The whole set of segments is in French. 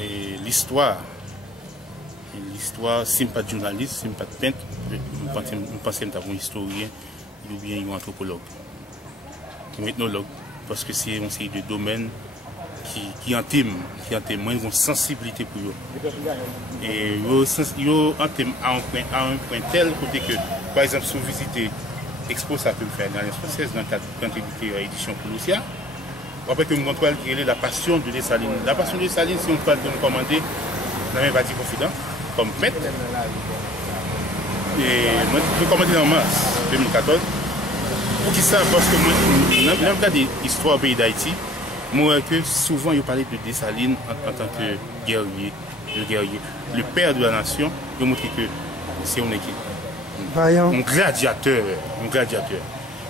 Et l'histoire, c'est pas de journaliste, c'est pas de peintre, je pense que c'est un historien ou bien un anthropologue, un ethnologue, parce que c'est une série de domaines qui en témoignent une sensibilité pour eux. Et ils en témoignent à un point tel côté que, par exemple, si vous visitez Expo, ça peut faire dans l'Alliance française, dans le cadre de l'édition Colosia, après que nous montrons quelle est la passion de Dessalines. La passion de Dessalines, si on parle de nous commander dans un bâti confident, comme maître. Et moi, je commandé en mars 2014. Pour qui ça? Parce que moi, dans le cas de l'histoire au pays d'Haïti, moi, que souvent, il parlait de Dessalines en tant que guerrier, le père de la nation, il montre que c'est une équipe. Un gladiateur.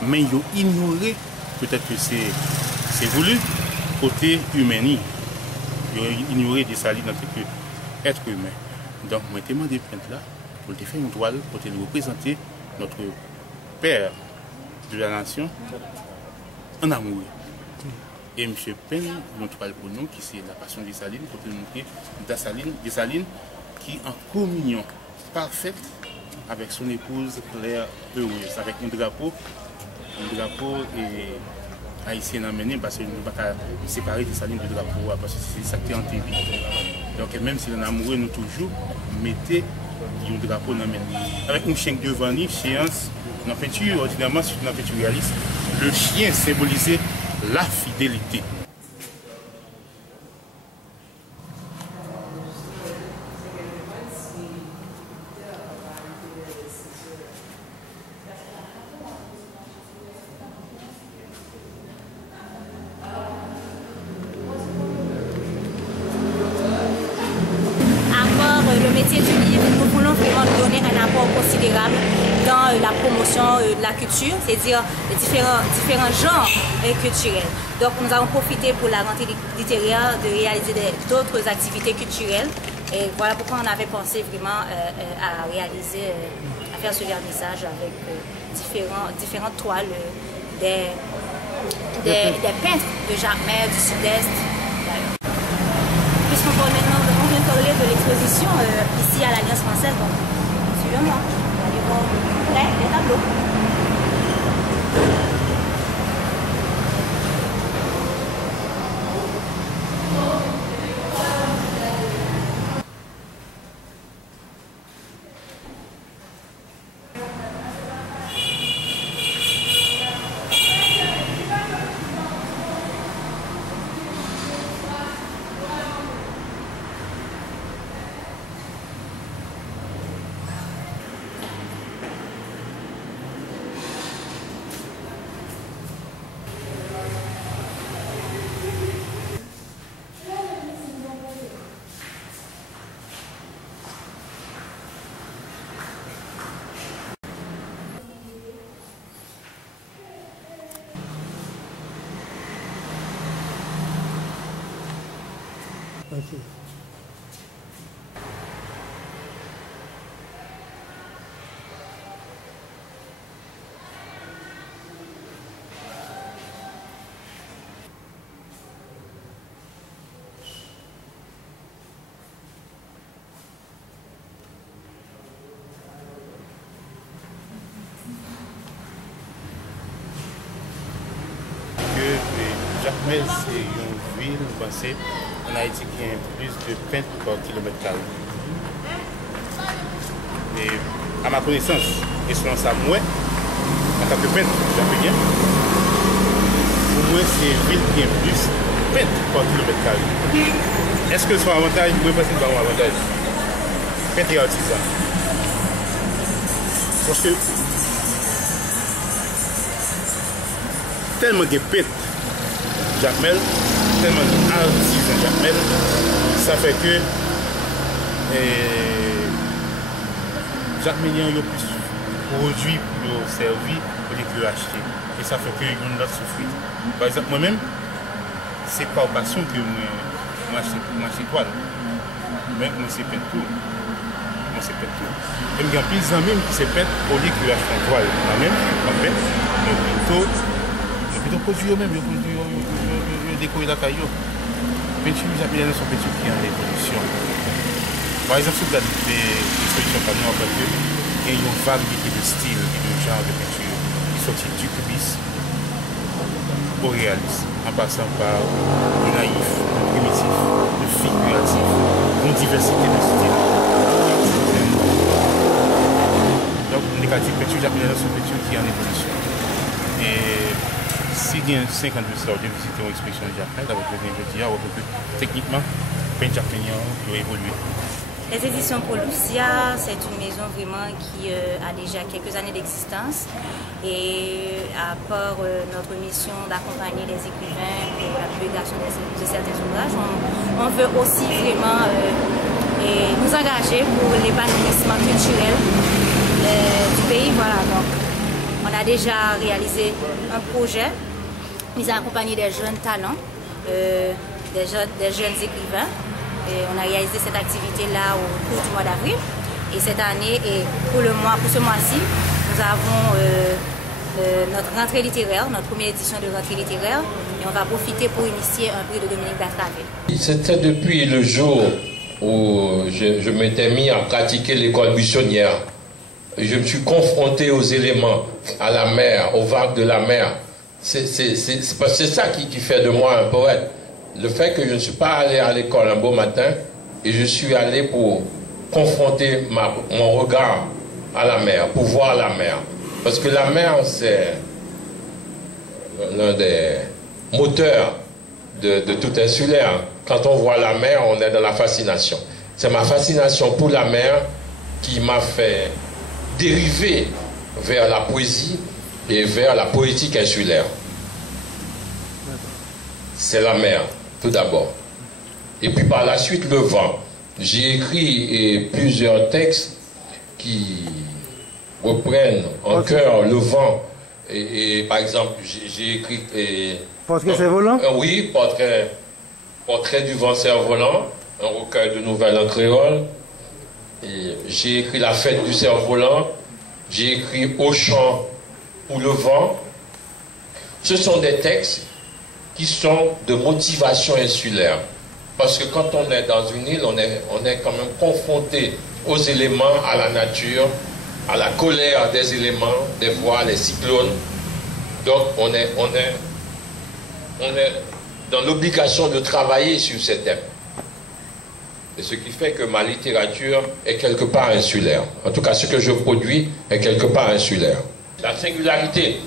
Mais il a ignoré, peut-être que c'est voulu, côté humain. Il a ignoré Dessalines en tant qu'être humain. Donc, moi, je demandé peintre là pour faire une toile, pour représenter notre père de la nation en amour. Et M. Peine, une toile pour nous, qui c'est la passion de Dessalines, pour nous montrer Dessalines qui en communion parfaite avec son épouse Claire heureuse, avec un drapeau et haïtien amené, parce que nous ne pouvons pas séparer Dessalines du drapeau, parce que c'est ça qui est en TV. Donc même si l'on est amoureux, nous toujours mettez un drapeau dans la main. Avec une chaîne devant nous, séance, dans la peinture, ordinairement, c'est une peinture réaliste, le chien symbolisait la fidélité. Le métier du livre, nous voulons vraiment donner un apport considérable dans la promotion de la culture, c'est-à-dire les différents genres culturels. Donc nous avons profité pour la rentrée littéraire de réaliser d'autres activités culturelles. Et voilà pourquoi on avait pensé vraiment à faire ce vernissage avec différentes toiles des peintres de Jacmel, du Sud-Est d'ailleurs. Puisqu'on parle maintenant, on vient de parler de l'exposition ici à l'Alliance française, donc suivez-moi, on va aller voir les tableaux. Okay. Jacmel, c'est une ville passée en Haïti qui a plus de peintres par kilomètre carré. Et à ma connaissance, et selon ça, moi, en tant que peintre, bien, pour moi, c'est une ville qui a plus de peintres par kilomètre carré. Est-ce que c'est un avantage? Moi, je pense que c'est un avantage. Peintre et artisan. Parce que tellement de peintres Jacmel, tellement d'artisans Jacmel, ça fait que Jacmeliens ont plus produits pour servir pour les acheter. Et ça fait que les gens souffrent. Par exemple, moi-même, c'est par passion que moi achète toile. Mais moi c'est peint tout. Moi c'est peint tout. Et il y a plus d'amis qui se peignent au lieu que acheter une toile. Moi-même, mais plutôt produire eux-mêmes, ils décorent la caillou. peinture japonaises sont peintures qui ont l'évolution. Par exemple, si vous avez des expositions comme nous, il y a une variété de styles et de genres de peinture qui sont du cubisme au réalisme, en passant par le naïf, le primitif, le figuratif, une diversité de styles. Donc, négatif, peinture japonaise sont peintures qui ont l'évolution. Et si il y a 50 de cela, de visiter une exposition japonaise, avec le dire, techniquement, peinture japonaise doit évoluer. Les éditions Paul Lucia, c'est une maison vraiment qui a déjà quelques années d'existence. Et à part notre mission d'accompagner les écrivains pour la publication de certains ouvrages, on veut aussi vraiment nous engager pour l'épanouissement culturel du pays. Voilà, donc on a déjà réalisé un projet mis à accompagner des jeunes talents, des jeunes écrivains. Et on a réalisé cette activité-là au cours du mois d'avril. Et cette année, et pour ce mois-ci, nous avons notre rentrée littéraire, notre première édition de rentrée littéraire. Et on va profiter pour initier un prix de Dominique Bertravé. C'était depuis le jour où je m'étais mis à pratiquer l'école buissonnière. Je me suis confronté aux éléments, à la mer, aux vagues de la mer. C'est ça qui fait de moi un poète. Le fait que je ne suis pas allé à l'école un beau matin et je suis allé pour confronter mon regard à la mer, pour voir la mer. Parce que la mer, c'est l'un des moteurs de tout insulaire. Quand on voit la mer, on est dans la fascination. C'est ma fascination pour la mer qui m'a fait dériver vers la poésie et vers la poétique insulaire. C'est la mer, tout d'abord. Et puis par la suite, le vent. J'ai écrit plusieurs textes qui reprennent en cœur le vent. Et par exemple, j'ai écrit... Portrait cerf-volant? Oui, portrait du vent cerf-volant, un recueil de nouvelles en créole. J'ai écrit La fête du cerf-volant. J'ai écrit Au chant pour le vent. Ce sont des textes qui sont de motivation insulaire. Parce que quand on est dans une île, on est quand même confronté aux éléments, à la nature, à la colère des éléments, des fois les cyclones. Donc on est dans l'obligation de travailler sur ces thèmes. Et ce qui fait que ma littérature est quelque part insulaire. En tout cas, ce que je produis est quelque part insulaire. La singularité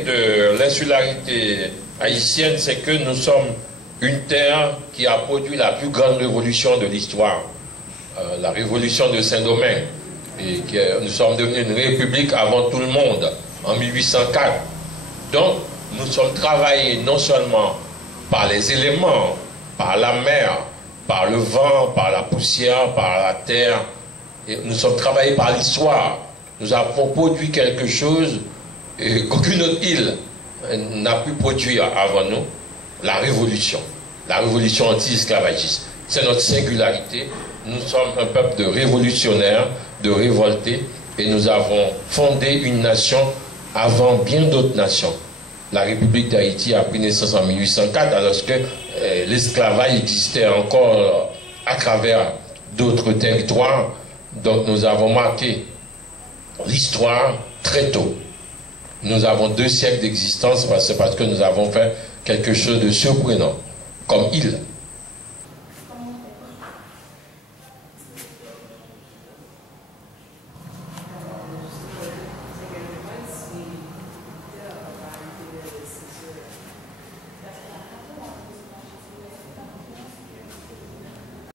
de l'insularité haïtienne, c'est que nous sommes une terre qui a produit la plus grande révolution de l'histoire, la révolution de Saint-Domingue. Et que nous sommes devenus une république avant tout le monde, en 1804. Donc, nous sommes travaillés non seulement par les éléments, par la mer, par le vent, par la poussière, par la terre. Et nous sommes travaillés par l'histoire. Nous avons produit quelque chose qu'aucune autre île n'a pu produire avant nous, la révolution anti-esclavagiste. C'est notre singularité. Nous sommes un peuple de révolutionnaires, de révoltés, et nous avons fondé une nation avant bien d'autres nations. La République d'Haïti a pris naissance en 1804, alors que l'esclavage existait encore à travers d'autres territoires. Donc nous avons marqué l'histoire très tôt. Nous avons 2 siècles d'existence parce que nous avons fait quelque chose de surprenant, comme île.